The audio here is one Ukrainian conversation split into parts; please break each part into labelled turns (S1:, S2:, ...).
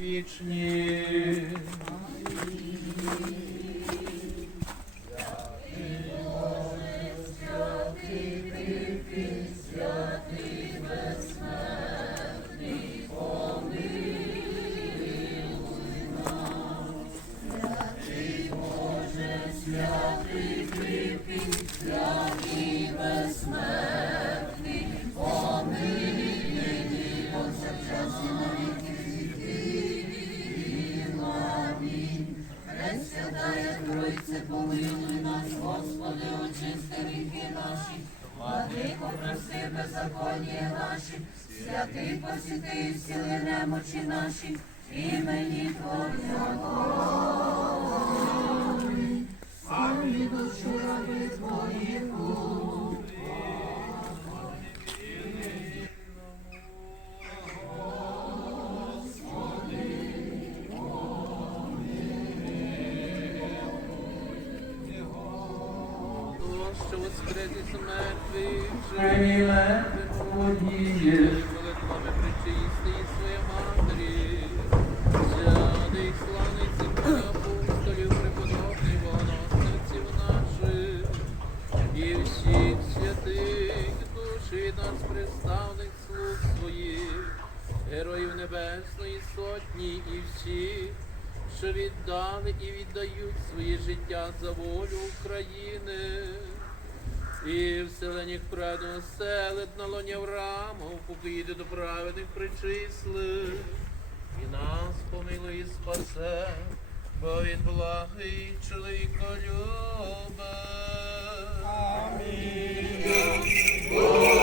S1: Wiecznie. Прости беззаконні наші, святий посіти всіли немочі наші, імені Твого. Самі душу раби Твоїх.
S2: Що воскрес із мертвих,
S3: мертвих володієш.
S2: молитвами причисти і своє матері, святих славних цих апостолів, преподобних богоносців наших, і всіх святих душі нас представних слуг своїх, героїв Небесної Сотні і всіх, що віддали і віддають своє життя за волю України. І вселених праду селит на лоні Авраамов, поки йде до праведних причислих. І нас помилуй і спасе, бо він благий чоловіколюбе. Наших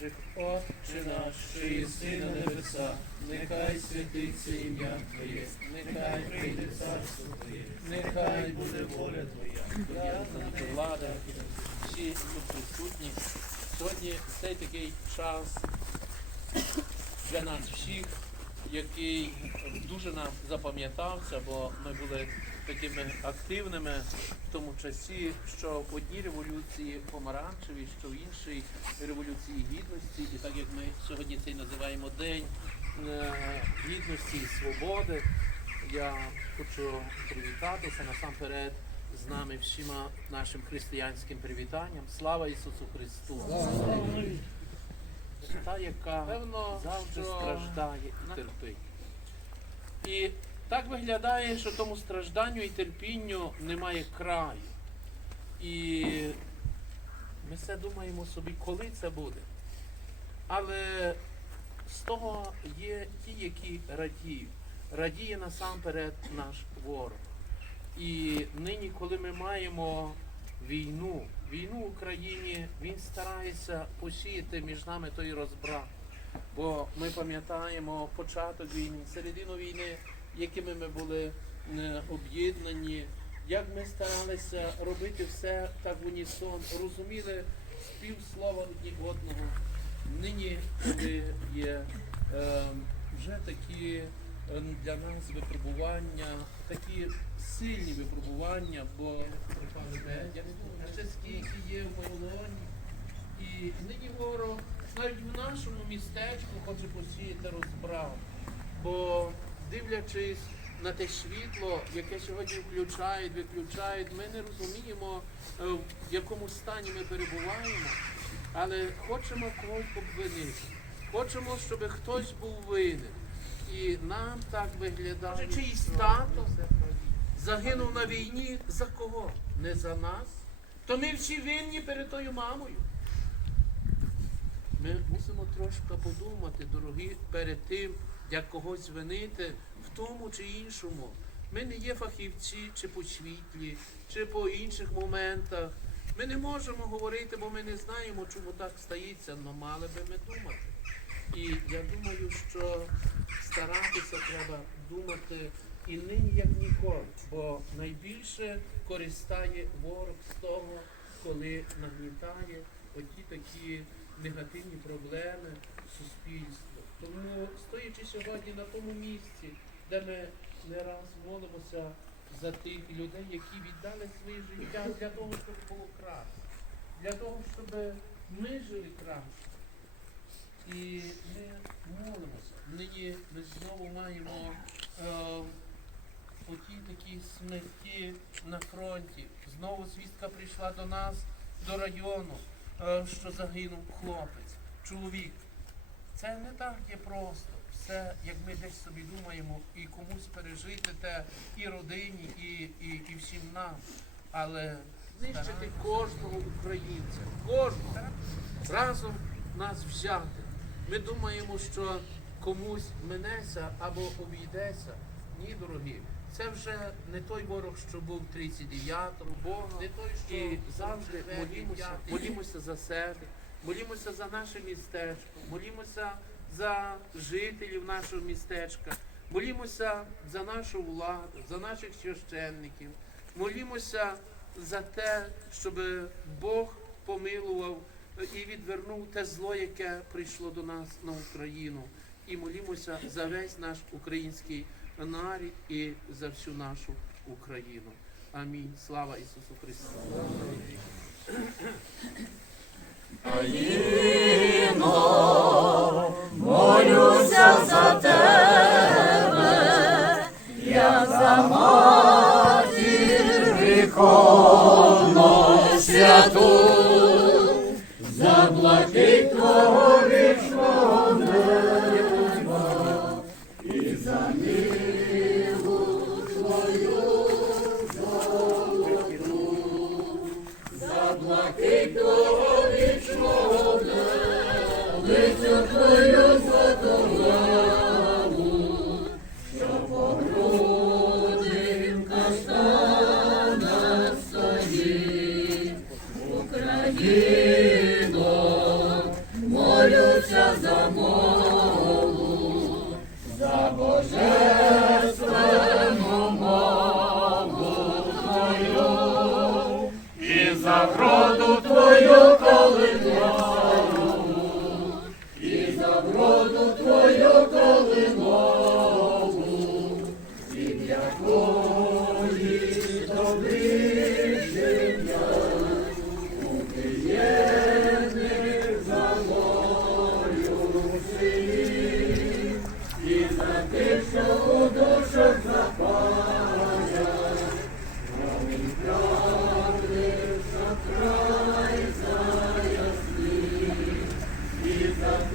S2: Божих, Отче наш, що єси на небеса, нехай святиться ім'я Твоє, нехай прийде царство Твоє, нехай буде воля Твоя, влада, всі тут присутні. Сьогодні цей такий час для нас всіх, який дуже нам запам'ятався, бо ми були такими активними в тому часі, що в одній революції помаранчевій, що в іншій революції гідності, і так як ми сьогодні цей називаємо День е, гідності і свободи, я хочу привітатися насамперед з нами всіма нашим християнським привітанням. Слава Ісусу Христу! Та, яка
S4: Певно,
S2: завжди
S4: що
S2: страждає і терпить. І так виглядає, що тому стражданню і терпінню немає краю. І ми все думаємо собі, коли це буде. Але з того є ті, які радіють. Радіє насамперед наш ворог. І нині, коли ми маємо війну, війну в Україні, він старається посіяти між нами той розбрат. Бо ми пам'ятаємо початок війни, середину війни, якими ми були е, об'єднані, як ми старалися робити все так в унісон, розуміли співслова одні одного. Нині, коли є е, вже такі е, для нас випробування, такі сильні випробування, бо я ще скільки є в полоні. І нині ворог навіть в нашому містечку хоче посіяти розбрат. Бо дивлячись на те світло, яке сьогодні включають, виключають, ми не розуміємо, е, в якому стані ми перебуваємо, але хочемо когось обвинити. Хочемо, щоб хтось був винен. І нам так виглядає. Чиїсь тато загинув на війні за кого? Не за нас. То ми всі винні перед тою мамою. Ми мусимо трошки подумати, дорогі, перед тим, як когось винити в тому чи іншому. Ми не є фахівці чи по світлі, чи по інших моментах. Ми не можемо говорити, бо ми не знаємо, чому так стається, але мали би ми думати. І я думаю, що старатися треба думати і нині, як ніколи, бо найбільше користає ворог з того, коли нагнітає оті такі негативні проблеми в суспільстві. Тому, стоячи сьогодні на тому місці, де ми не раз молимося за тих людей, які віддали своє життя для того, щоб було краще, для того, щоб ми жили краще. І ми молимося. Нині ми знову маємо е, оті такі смерті на фронті. Знову звістка прийшла до нас, до району, е, що загинув хлопець, чоловік. Це не так є просто. Все, як ми десь собі думаємо, і комусь пережити те і родині, і, і, і всім нам. Але знищити кожного українця, кожного разом нас взяти. Ми думаємо, що комусь минеться або обійдеться. Ні, дорогі. Це вже не той ворог, що був в 39-му, Бога, не той, що і завжди молімося, молімося за себе, молімося за наше містечко, молімося за жителів нашого містечка, молімося за нашу владу, за наших священників, молімося за те, щоб Бог помилував і відвернув те зло, яке прийшло до нас на Україну. І молімося за весь наш український нарід і за всю нашу Україну. Амінь. Слава Ісусу Христу.
S1: Молюся за тебе, як за матір віконно Yo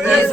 S1: His